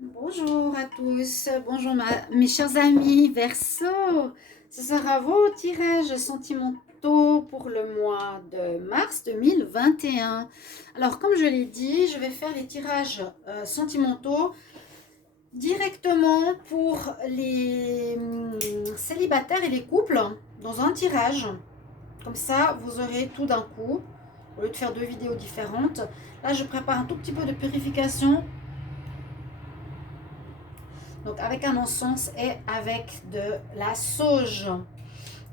Bonjour à tous, bonjour mes chers amis Verseau. Ce sera vos tirages sentimentaux pour le mois de mars 2021. Alors, comme je l'ai dit, je vais faire les tirages sentimentaux directement pour les célibataires et les couples dans un tirage. Comme ça, vous aurez tout d'un coup, au lieu de faire deux vidéos différentes. Là, je prépare un tout petit peu de purification. Donc avec un encens et avec de la sauge.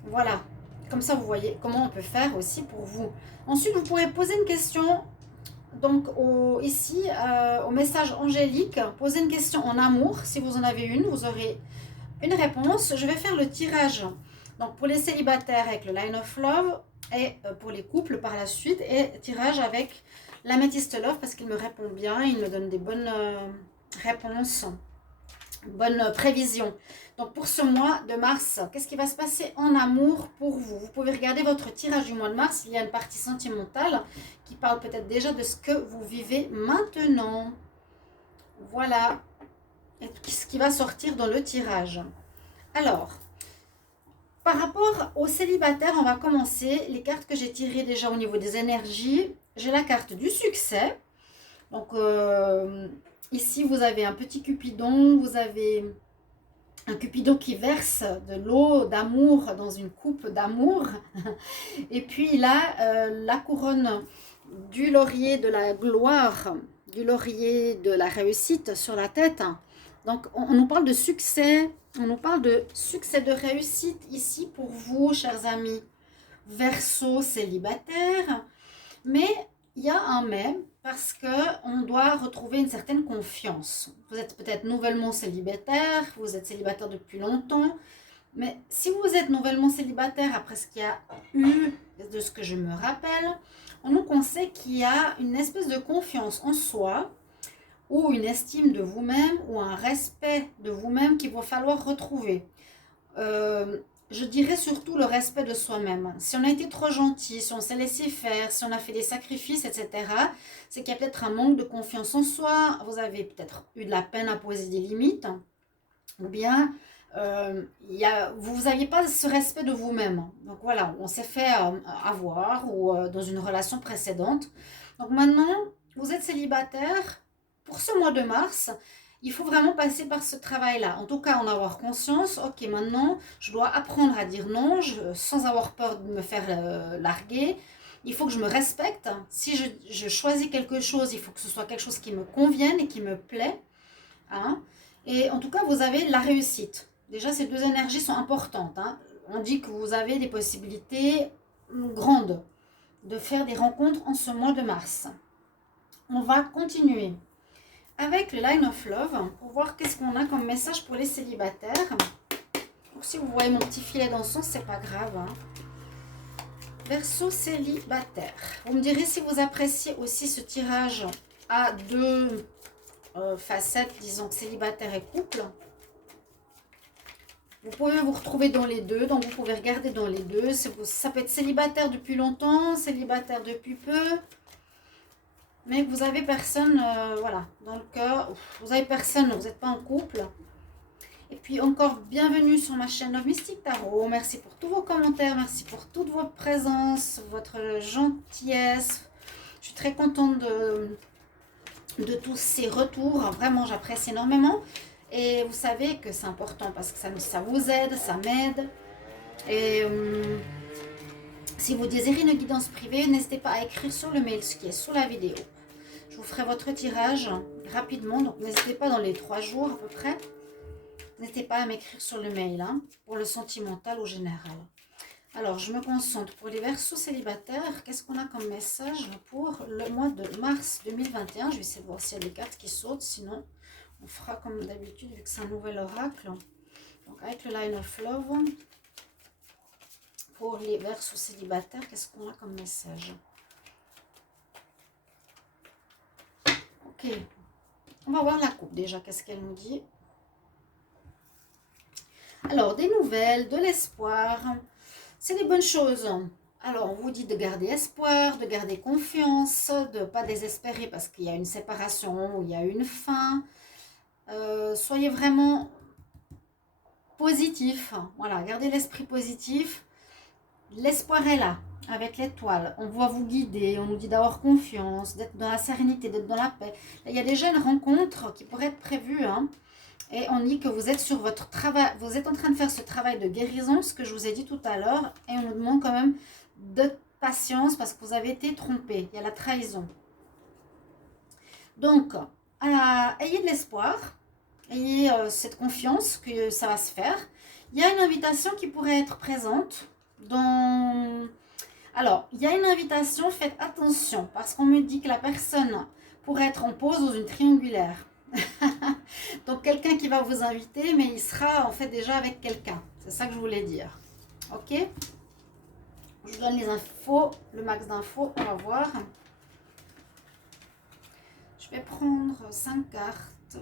Voilà. Comme ça, vous voyez comment on peut faire aussi pour vous. Ensuite, vous pourrez poser une question. Donc ici, au message angélique, posez une question en amour. Si vous en avez une, vous aurez une réponse. Je vais faire le tirage. Donc pour les célibataires avec le Line of Love et pour les couples par la suite. Et tirage avec l'Amethyst Love parce qu'il me répond bien. Il me donne des bonnes réponses. Bonne prévision. Donc pour ce mois de mars, qu'est-ce qui va se passer en amour pour vous? Vous pouvez regarder votre tirage du mois de mars. Il y a une partie sentimentale qui parle peut-être déjà de ce que vous vivez maintenant. Voilà. Et ce qui va sortir dans le tirage. Alors, par rapport aux célibataires, on va commencer. Les cartes que j'ai tirées déjà au niveau des énergies. J'ai la carte du succès. Donc ici, vous avez un petit cupidon. Vous avez un Cupidon qui verse de l'eau d'amour dans une coupe d'amour. Et puis là, la couronne du laurier de la gloire, du laurier de la réussite sur la tête. Donc on nous parle de succès, on nous parle de succès, de réussite ici pour vous, chers amis. Verseau célibataire, mais il y a un mais parce qu'on doit retrouver une certaine confiance. Vous êtes peut-être nouvellement célibataire, vous êtes célibataire depuis longtemps, mais si vous êtes nouvellement célibataire après ce qu'il y a eu, de ce que je me rappelle, on nous conseille qu'il y a une espèce de confiance en soi ou une estime de vous-même ou un respect de vous-même qu'il va falloir retrouver. Je dirais surtout le respect de soi-même. Si on a été trop gentil, si on s'est laissé faire, si on a fait des sacrifices, etc., c'est qu'il y a peut-être un manque de confiance en soi, vous avez peut-être eu de la peine à poser des limites, ou bien vous n'aviez pas ce respect de vous-même. Donc voilà, on s'est fait avoir ou dans une relation précédente. Donc maintenant, vous êtes célibataire. Pour ce mois de mars, il faut vraiment passer par ce travail-là. En tout cas, en avoir conscience. Ok, maintenant, je dois apprendre à dire non sans avoir peur de me faire larguer. Il faut que je me respecte. Si je choisis quelque chose, il faut que ce soit quelque chose qui me convienne et qui me plaît. Hein. Et en tout cas, vous avez la réussite. Déjà, ces deux énergies sont importantes. Hein. On dit que vous avez des possibilités grandes de faire des rencontres en ce mois de mars. On va continuer avec le Line of Love pour voir qu'est-ce qu'on a comme message pour les célibataires. Donc, si vous voyez mon petit filet d'encens, c'est pas grave. Hein. Verseau célibataire. Vous me direz si vous appréciez aussi ce tirage à deux facettes, disons célibataire et couple. Vous pouvez vous retrouver dans les deux, donc vous pouvez regarder dans les deux. Ça peut être célibataire depuis longtemps, célibataire depuis peu, mais vous avez personne, voilà, dans le cœur. Vous avez personne, vous n'êtes pas en couple. Et puis encore bienvenue sur ma chaîne Love Mystic Tarot. Merci pour tous vos commentaires, merci pour toute votre présence, votre gentillesse. Je suis très contente de tous ces retours. Vraiment, j'apprécie énormément. Et vous savez que c'est important parce que ça vous aide, ça m'aide. Et si vous désirez une guidance privée, n'hésitez pas à écrire sur le mail ce qui est sous la vidéo. Je vous ferai votre tirage rapidement, donc n'hésitez pas dans les 3 jours à peu près. N'hésitez pas à m'écrire sur le mail hein, pour le sentimental au général. Alors, je me concentre pour les verseaux célibataires. Qu'est-ce qu'on a comme message pour le mois de mars 2021? Je vais essayer de voir s'il y a des cartes qui sautent. Sinon, on fera comme d'habitude vu que c'est un nouvel oracle. Donc, avec le Line of Love, pour les verseaux célibataires, qu'est-ce qu'on a comme message? Ok. On va voir la coupe déjà. Qu'est-ce qu'elle nous dit? Alors, des nouvelles, de l'espoir. C'est des bonnes choses. Alors, on vous dit de garder espoir, de garder confiance, de ne pas désespérer parce qu'il y a une séparation ou il y a une fin. soyez vraiment positif. Voilà, gardez l'esprit positif. L'espoir est là, avec l'étoile. On va vous guider, on nous dit d'avoir confiance, d'être dans la sérénité, d'être dans la paix. Là, il y a déjà une rencontre qui pourrait être prévue, hein. Et on dit que vous êtes sur votre travail, vous êtes en train de faire ce travail de guérison, ce que je vous ai dit tout à l'heure. Et on nous demande quand même de patience parce que vous avez été trompé. Il y a la trahison. Donc, ayez de l'espoir, ayez cette confiance que ça va se faire. Il y a une invitation qui pourrait être présente dans... Alors, il y a une invitation, faites attention, parce qu'on me dit que la personne pourrait être en pause dans une triangulaire. Donc, quelqu'un qui va vous inviter, mais il sera en fait déjà avec quelqu'un. C'est ça que je voulais dire. Ok? Je vous donne les infos, le max d'infos, on va voir. Je vais prendre 5 cartes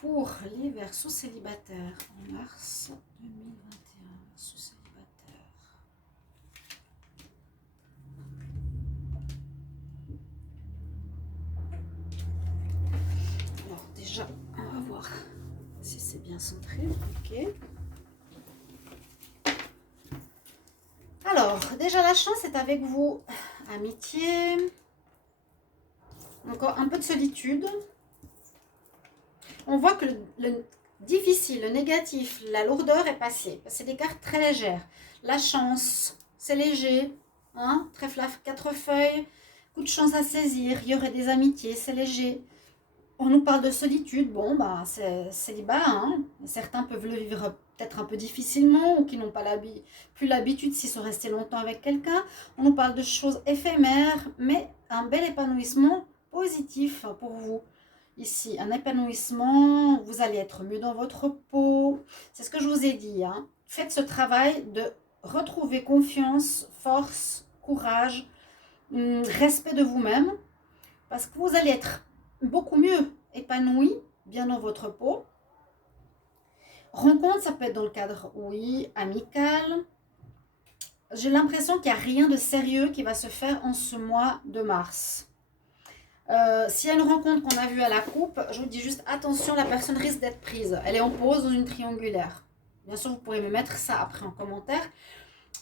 pour les Verseaux célibataires en mars 2021. Verseaux célibataires. Alors déjà, on va voir si c'est bien centré. Ok. Alors, déjà la chance est avec vous. Amitié. Encore un peu de solitude. On voit que le difficile, le négatif, la lourdeur est passée. C'est des cartes très légères. La chance, c'est léger. Hein, trèfle à 4 feuilles. Coup de chance à saisir. Il y aurait des amitiés, c'est léger. On nous parle de solitude. Bon, bah, c'est célibat. Hein. Certains peuvent le vivre peut-être un peu difficilement ou qui n'ont pas plus l'habitude s'ils sont restés longtemps avec quelqu'un. On nous parle de choses éphémères, mais un bel épanouissement positif pour vous. Ici, un épanouissement, vous allez être mieux dans votre peau. C'est ce que je vous ai dit. Hein. Faites ce travail de retrouver confiance, force, courage, respect de vous-même, parce que vous allez être beaucoup mieux épanoui, bien dans votre peau. Rencontre, ça peut être dans le cadre, oui, amical. J'ai l'impression qu'il n'y a rien de sérieux qui va se faire en ce mois de mars. S'il y a une rencontre qu'on a vue à la coupe, je vous dis juste attention, la personne risque d'être prise. Elle est en pause dans une triangulaire. Bien sûr, vous pourrez me mettre ça après en commentaire.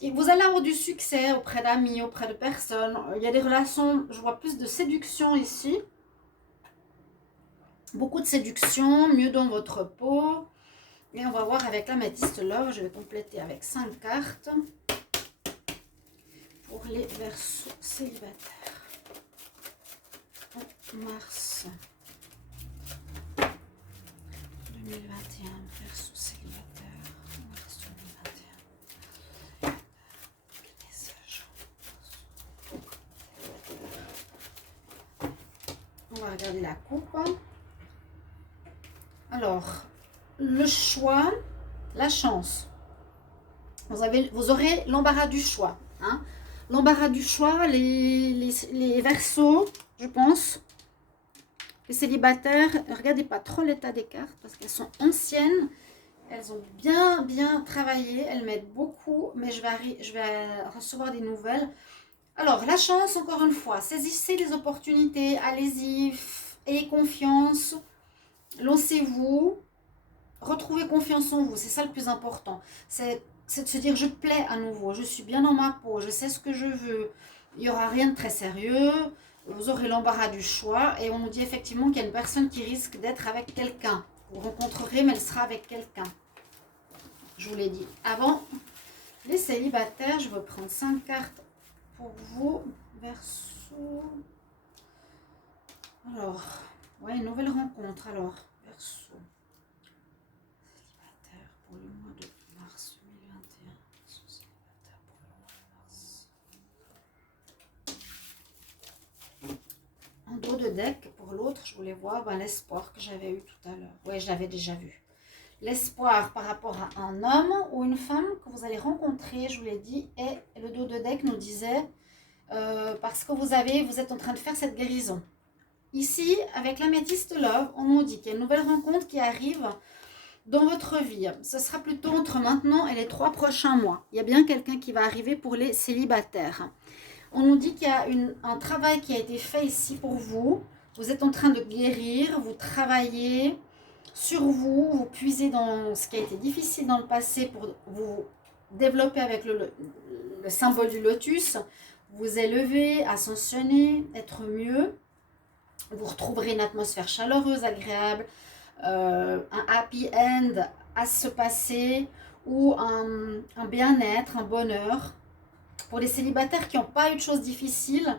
Et vous allez avoir du succès auprès d'amis, auprès de personnes. Il y a des relations, je vois plus de séduction ici. Beaucoup de séduction, mieux dans votre peau. Et on va voir avec l'améthyste Love, je vais compléter avec 5 cartes pour les Verseaux célibataires. Mars 2021, Verseaux célibataires, mars 2021. Les messages. On va regarder la coupe. Alors, le choix, la chance. Vous aurez l'embarras du choix. Hein. L'embarras du choix, les Verseaux, je pense. Les célibataires, regardez pas trop l'état des cartes parce qu'elles sont anciennes. Elles ont bien travaillé. Elles m'aident beaucoup, mais je vais recevoir des nouvelles. Alors, la chance, encore une fois. Saisissez les opportunités. Allez-y. Ayez confiance. Lancez-vous. Retrouvez confiance en vous. C'est ça le plus important. C'est de se dire, je plais à nouveau. Je suis bien dans ma peau. Je sais ce que je veux. Il n'y aura rien de très sérieux. Vous aurez l'embarras du choix et on nous dit effectivement qu'il y a une personne qui risque d'être avec quelqu'un. Vous rencontrerez, mais elle sera avec quelqu'un. Je vous l'ai dit. Avant, les célibataires, je vais prendre 5 cartes pour vous. Verseau. Alors, ouais, une nouvelle rencontre. Alors, Verseau. Célibataire pour le mois de mars 2021. Célibataire pour le mois de mars. En dos de deck, pour l'autre, je voulais voir l'espoir que j'avais eu tout à l'heure. Oui, je l'avais déjà vu. L'espoir par rapport à un homme ou une femme que vous allez rencontrer, je vous l'ai dit. Et le dos de deck nous disait, parce que vous êtes en train de faire cette guérison. Ici, avec l'améthyste Love, on nous dit qu'il y a une nouvelle rencontre qui arrive dans votre vie. Ce sera plutôt entre maintenant et les 3 prochains mois. Il y a bien quelqu'un qui va arriver pour les célibataires. On nous dit qu'il y a un travail qui a été fait ici pour vous. Vous êtes en train de guérir, vous travaillez sur vous, vous puisez dans ce qui a été difficile dans le passé pour vous développer avec le symbole du lotus, vous élever, ascensionner, être mieux. Vous retrouverez une atmosphère chaleureuse, agréable, un happy end à se passer ou un bien-être, un bonheur. Pour les célibataires qui n'ont pas eu de choses difficiles,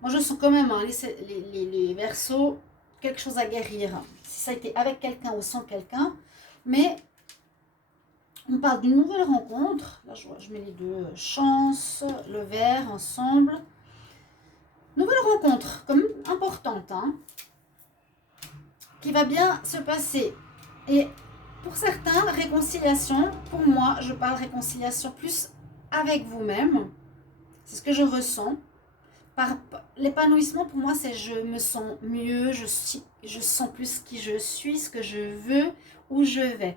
moi je sens quand même les Verseaux, quelque chose à guérir. Si ça a été avec quelqu'un ou sans quelqu'un, mais on parle d'une nouvelle rencontre. Là je mets les deux, chance, le vert ensemble. Nouvelle rencontre, comme importante, hein, qui va bien se passer. Et pour certains, réconciliation, pour moi, je parle réconciliation plus avec vous-même. C'est ce que je ressens. Par l'épanouissement, pour moi, c'est je me sens mieux, je sens plus qui je suis, ce que je veux, où je vais.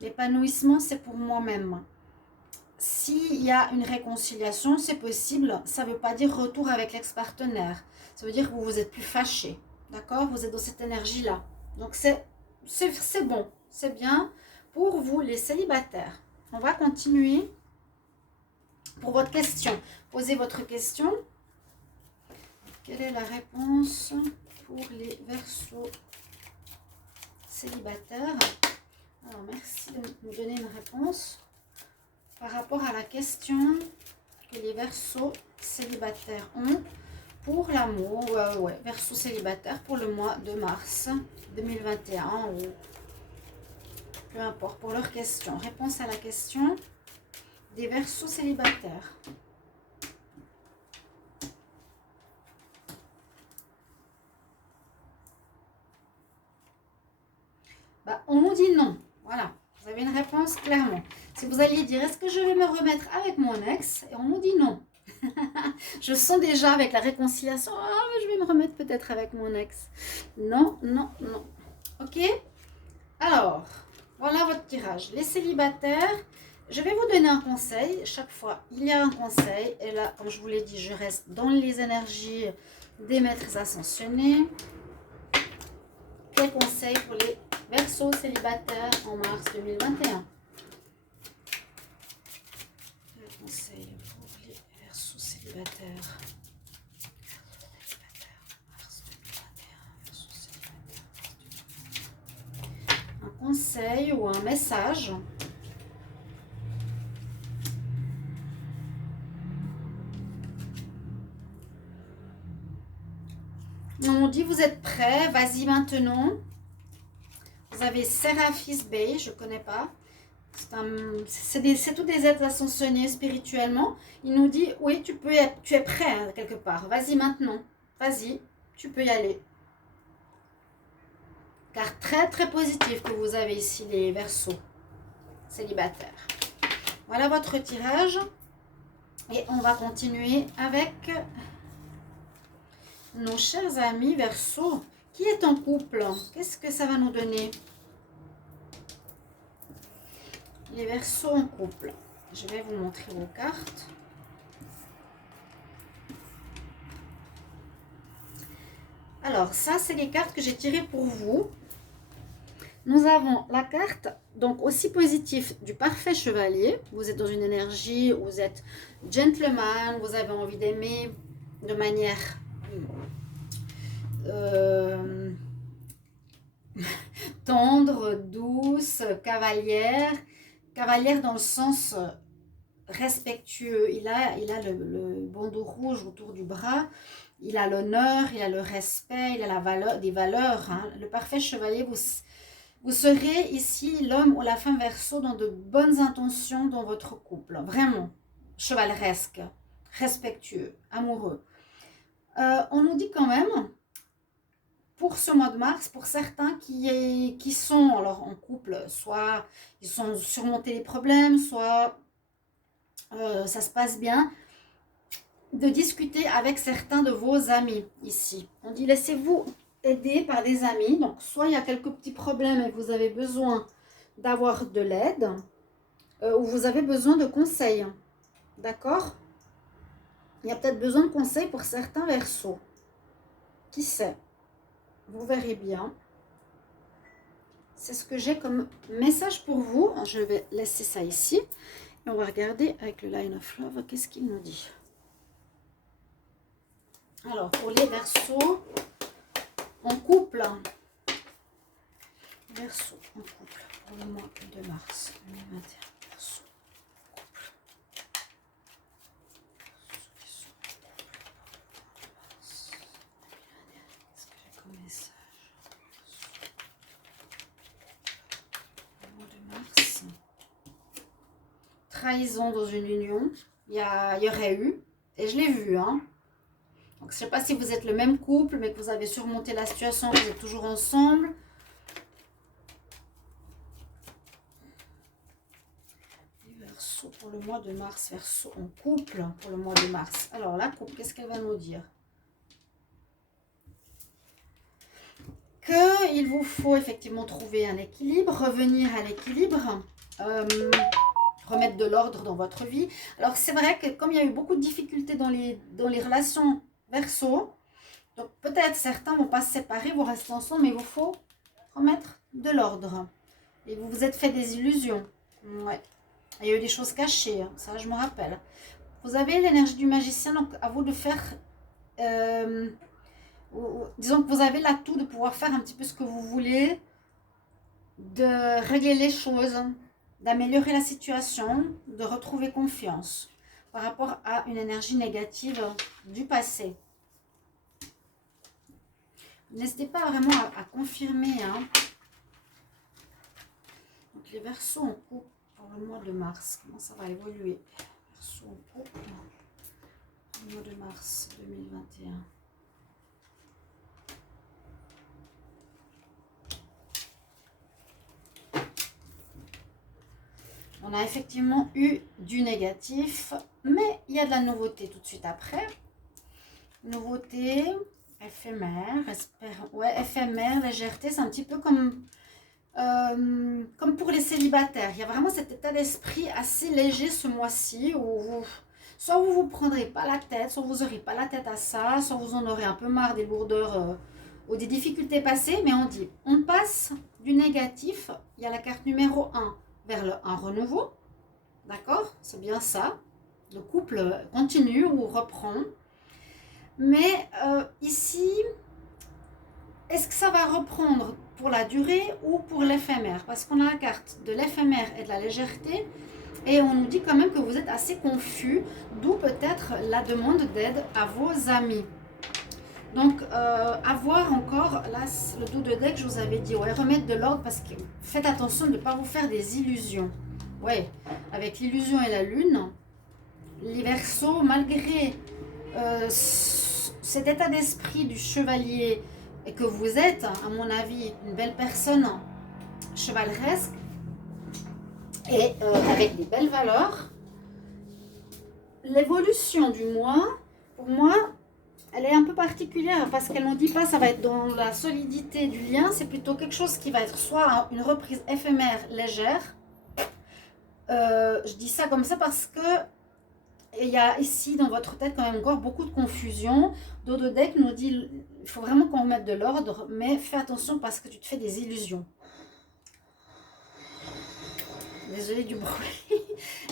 L'épanouissement, c'est pour moi-même. S'il y a une réconciliation, c'est possible. Ça ne veut pas dire retour avec l'ex-partenaire. Ça veut dire que vous êtes plus fâché. D'accord? Vous êtes dans cette énergie-là. Donc, c'est bon. C'est bien pour vous, les célibataires. On va continuer pour votre question. Posez votre question. Quelle est la réponse pour les Verseaux célibataires? Alors, merci de me donner une réponse par rapport à la question que les Verseaux célibataires ont pour l'amour. Ouais, Verseaux célibataires pour le mois de mars 2021 ou peu importe, pour leur question. Réponse à la question des Verseaux célibataires. On nous dit non. Voilà, vous avez une réponse clairement. Si vous alliez dire, est-ce que je vais me remettre avec mon ex? Et on nous dit non. Je sens déjà avec la réconciliation, je vais me remettre peut-être avec mon ex. Non, non, non. Ok? Alors, voilà votre tirage. Les célibataires, je vais vous donner un conseil. Chaque fois, il y a un conseil. Et là, comme je vous l'ai dit, je reste dans les énergies des maîtres ascensionnés. Quel conseil pour les Verseaux célibataires en mars 2021? Quel conseil pour les Verseaux célibataires? Mars 2021, Verseaux célibataires. Un conseil ou un message? On dit vous êtes prêts, vas-y maintenant. Vous avez Séraphis Bey, je ne connais pas. C'est tous des êtres ascensionnés spirituellement. Il nous dit, oui, tu es prêt hein, quelque part. Vas-y maintenant. Vas-y, tu peux y aller. Car très très positif que vous avez ici les Verseaux célibataires. Voilà votre tirage. Et on va continuer avec nos chers amis Verseaux. Qui est en couple? Qu'est-ce que ça va nous donner? Les Verseaux en couple. Je vais vous montrer vos cartes. Alors, ça, c'est les cartes que j'ai tirées pour vous. Nous avons la carte, donc aussi positif, du parfait chevalier. Vous êtes dans une énergie, vous êtes gentleman, vous avez envie d'aimer de manière tendre, douce, cavalière. Cavalière dans le sens respectueux. Il a le bandeau rouge autour du bras. Il a l'honneur, il a le respect, il a la valeur, des valeurs. Hein. Le parfait chevalier, vous serez ici l'homme ou la femme Verseau dans de bonnes intentions dans votre couple. Vraiment, chevaleresque, respectueux, amoureux. On nous dit quand même, pour ce mois de mars, pour certains qui sont alors en couple, soit ils ont surmonté les problèmes, soit ça se passe bien, de discuter avec certains de vos amis ici. On dit laissez-vous aider par des amis. Donc soit il y a quelques petits problèmes et vous avez besoin d'avoir de l'aide ou vous avez besoin de conseils. D'accord? Il y a peut-être besoin de conseils pour certains Verseaux. Qui sait? vous verrez bien. C'est ce que j'ai comme message pour vous. Je vais laisser ça ici. Et on va regarder avec le Line of Love, qu'est-ce qu'il nous dit. Alors, pour les Verseaux en couple. Verseau en couple pour le mois de mars 2021. Verseau en couple. Qu'est-ce que j'ai comme message? Le mois de mars. Trahison dans une union. Il y aurait eu. Et je l'ai vu, hein. Donc, je ne sais pas si vous êtes le même couple, mais que vous avez surmonté la situation, vous êtes toujours ensemble. Verseau pour le mois de mars, Verseau en couple pour le mois de mars. Alors la couple, qu'est-ce qu'elle va nous dire? Qu'il vous faut effectivement trouver un équilibre, revenir à l'équilibre, remettre de l'ordre dans votre vie. Alors c'est vrai que comme il y a eu beaucoup de difficultés dans les relations Verseau, donc peut-être certains ne vont pas se séparer, vous restez ensemble, mais il vous faut remettre de l'ordre. Et vous vous êtes fait des illusions. Ouais. Il y a eu des choses cachées, hein, ça je me rappelle. Vous avez l'énergie du magicien, donc à vous de faire... disons que vous avez l'atout de pouvoir faire un petit peu ce que vous voulez, de régler les choses, d'améliorer la situation, de retrouver confiance par rapport à une énergie négative du passé. N'hésitez pas vraiment à confirmer. Hein. Donc les Verseaux en couple pour le mois de mars, comment ça va évoluer? Verseau en couple pour le mois de mars 2021. On a effectivement eu du négatif, mais il y a de la nouveauté tout de suite après. Nouveauté, éphémère, éphémère, légèreté, c'est un petit peu comme pour les célibataires. Il y a vraiment cet état d'esprit assez léger ce mois-ci, où soit vous vous prendrez pas la tête, soit vous n'aurez pas la tête à ça, soit vous en aurez un peu marre des lourdeurs ou des difficultés passées, mais on dit, on passe du négatif, il y a la carte numéro 1, vers un renouveau, d'accord? C'est bien ça. Le couple continue ou reprend. Mais ici, est-ce que ça va reprendre pour la durée ou pour l'éphémère? Parce qu'on a la carte de l'éphémère et de la légèreté. Et on nous dit quand même que vous êtes assez confus, d'où peut-être la demande d'aide à vos amis. Donc, à voir encore, là, le dos de deck, je vous avais dit, ouais, remettre de l'ordre parce que faites attention de ne pas vous faire des illusions. Ouais, avec l'illusion et la lune, les Verseaux, malgré cet état d'esprit du chevalier et que vous êtes, à mon avis, une belle personne chevaleresque et avec des belles valeurs, l'évolution du mois, pour moi, elle est un peu particulière parce qu'elle ne dit pas ça va être dans la solidité du lien, c'est plutôt quelque chose qui va être soit une reprise éphémère légère. Je dis ça comme ça parce que il y a ici dans votre tête quand même encore beaucoup de confusion. Dodo Deck nous dit il faut vraiment qu'on remette de l'ordre, mais fais attention parce que tu te fais des illusions. Désolée du bruit.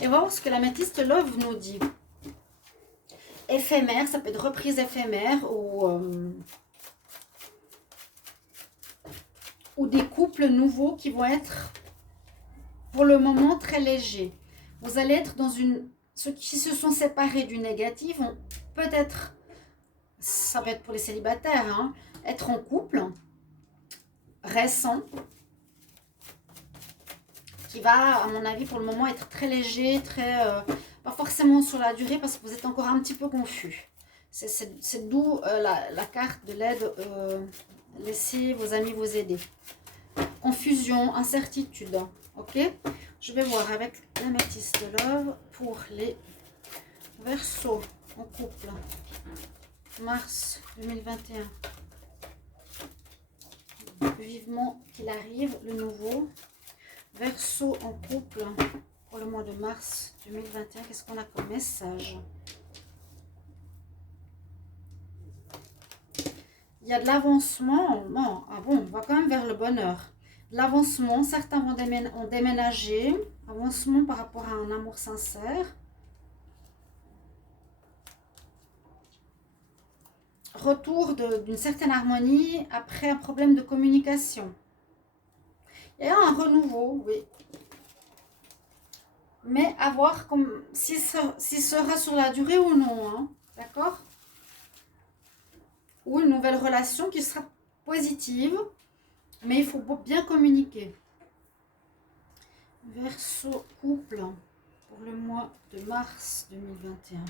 Et voir ce que l'améthyste Love nous dit. Éphémère, ça peut être reprise éphémère ou des couples nouveaux qui vont être pour le moment très légers. Vous allez être dans une... Ceux qui se sont séparés du négatif vont peut-être, ça peut être pour les célibataires, hein, être en couple récent, qui va, à mon avis, pour le moment, être très léger, très pas forcément sur la durée, parce que vous êtes encore un petit peu confus. C'est d'où la carte de l'aide, laissez vos amis vous aider. Confusion, incertitude, ok? Je vais voir avec l'améthyste Love pour les Verseaux en couple. Mars 2021. Vivement qu'il arrive, le nouveau. Verseau en couple pour le mois de mars 2021. Qu'est-ce qu'on a comme message? il y a de l'avancement. Non, ah bon, on va quand même vers le bonheur. De l'avancement, certains ont déménagé. Avancement par rapport à un amour sincère. Retour d'une certaine harmonie après un problème de communication. Il y a un renouveau, oui. Mais à voir si sera sur la durée ou non. Hein, d'accord? Ou une nouvelle relation qui sera positive. Mais il faut bien communiquer. Verseau couple pour le mois de mars 2021.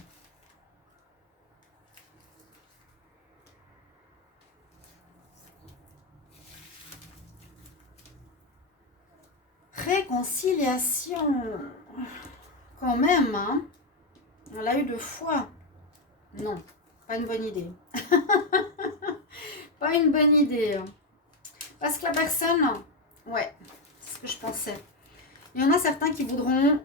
Réconciliation. Quand même, hein. On l'a eu 2 fois. Non, pas une bonne idée. Pas une bonne idée. Parce que la personne, ouais, c'est ce que je pensais. Il y en a certains qui voudront,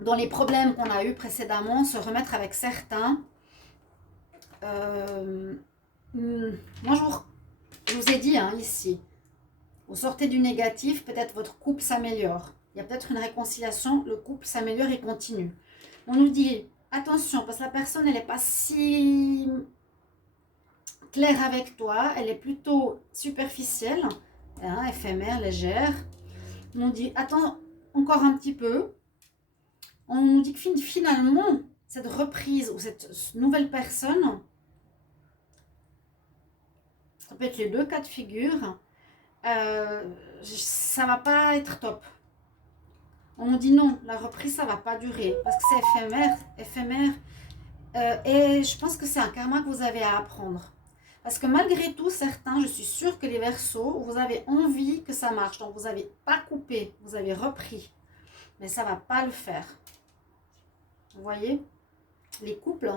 dans les problèmes qu'on a eu précédemment, se remettre avec certains. Moi, je vous ai dit, hein, ici, vous sortez du négatif, peut-être votre couple s'améliore. Il y a peut-être une réconciliation, le couple s'améliore et continue. On nous dit, attention, parce que la personne, elle n'est pas si claire avec toi, elle est plutôt superficielle, hein, éphémère, légère. On nous dit, attends encore un petit peu. On nous dit que finalement, cette reprise ou cette nouvelle personne, ça peut être les 2 cas de figure, ça va pas être top. On nous dit non, la reprise, ça va pas durer parce que c'est éphémère. Et je pense que c'est un karma que vous avez à apprendre. Parce que malgré tout, certains, je suis sûre que les Verseaux, vous avez envie que ça marche. Donc, vous n'avez pas coupé, vous avez repris. Mais ça ne va pas le faire. Vous voyez? Les couples,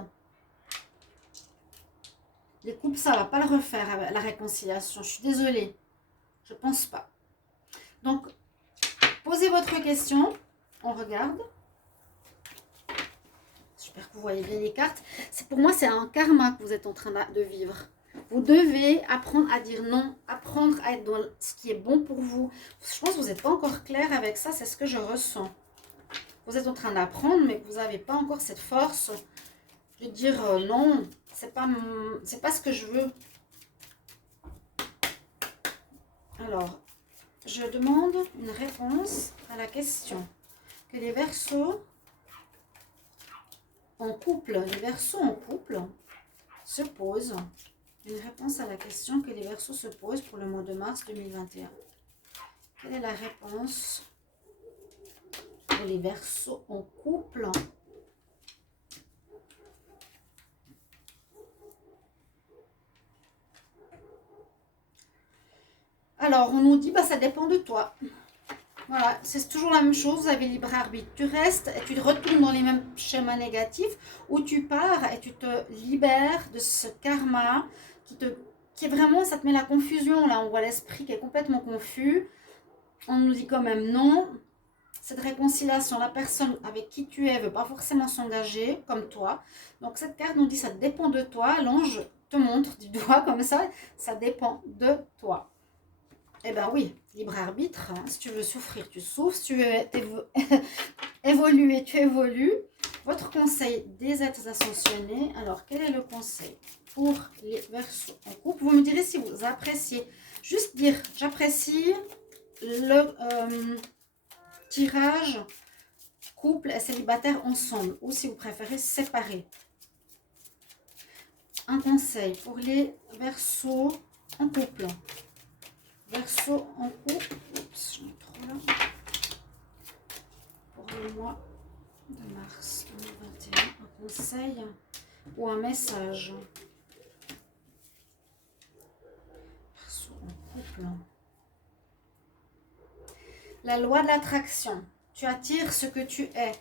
ça ne va pas le refaire, la réconciliation. Je suis désolée. Je ne pense pas. Donc, posez votre question. On regarde. J'espère que vous voyez bien les cartes. Pour moi, c'est un karma que vous êtes en train de vivre. Vous devez apprendre à dire non, apprendre à être dans ce qui est bon pour vous. Je pense que vous n'êtes pas encore clair avec ça, c'est ce que je ressens. Vous êtes en train d'apprendre, mais vous n'avez pas encore cette force de dire non, c'est pas ce que je veux. Alors, je demande une réponse à la question que les Verseaux en couple, se posent. Une réponse à la question que les Verseaux se posent pour le mois de mars 2021. Quelle est la réponse pour les Verseaux en couple? Alors, on nous dit, bah, ça dépend de toi. Voilà, c'est toujours la même chose, vous avez libre arbitre. Tu restes et tu retournes dans les mêmes schémas négatifs ou tu pars et tu te libères de ce karma qui est vraiment, ça te met la confusion. Là, on voit l'esprit qui est complètement confus. On nous dit quand même non. Cette réconciliation, la personne avec qui tu es ne veut pas forcément s'engager comme toi. Donc, cette carte nous dit ça dépend de toi. L'ange te montre du doigt comme ça dépend de toi. Eh bien oui, libre arbitre, hein. Si tu veux souffrir, tu souffres. Si tu veux évoluer, tu évolues. Votre conseil des êtres ascensionnés. Alors, quel est le conseil pour les Verseaux en couple? Vous me direz si vous appréciez. Juste dire, j'apprécie le tirage couple et célibataire ensemble. Ou si vous préférez, séparer. Un conseil pour les Verseaux en couple. Verseau en couple, oups, j'en ai trop là, pour le mois de mars 2021, un conseil ou un message. Verseau en couple. La loi de l'attraction. Tu attires ce que tu es.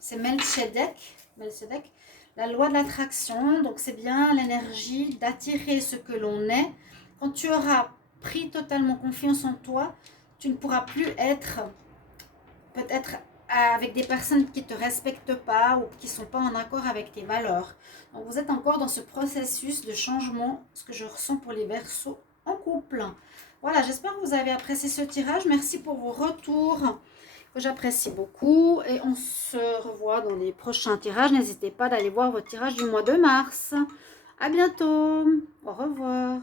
C'est Melchizedek. La loi de l'attraction, donc c'est bien l'énergie d'attirer ce que l'on est. Quand tu auras pris totalement confiance en toi, tu ne pourras plus être peut-être avec des personnes qui ne te respectent pas ou qui ne sont pas en accord avec tes valeurs. Donc vous êtes encore dans ce processus de changement, ce que je ressens pour les Verseaux en couple. Voilà, j'espère que vous avez apprécié ce tirage. Merci pour vos retours, que j'apprécie beaucoup. Et on se revoit dans les prochains tirages. N'hésitez pas d'aller voir votre tirage du mois de mars. À bientôt. Au revoir.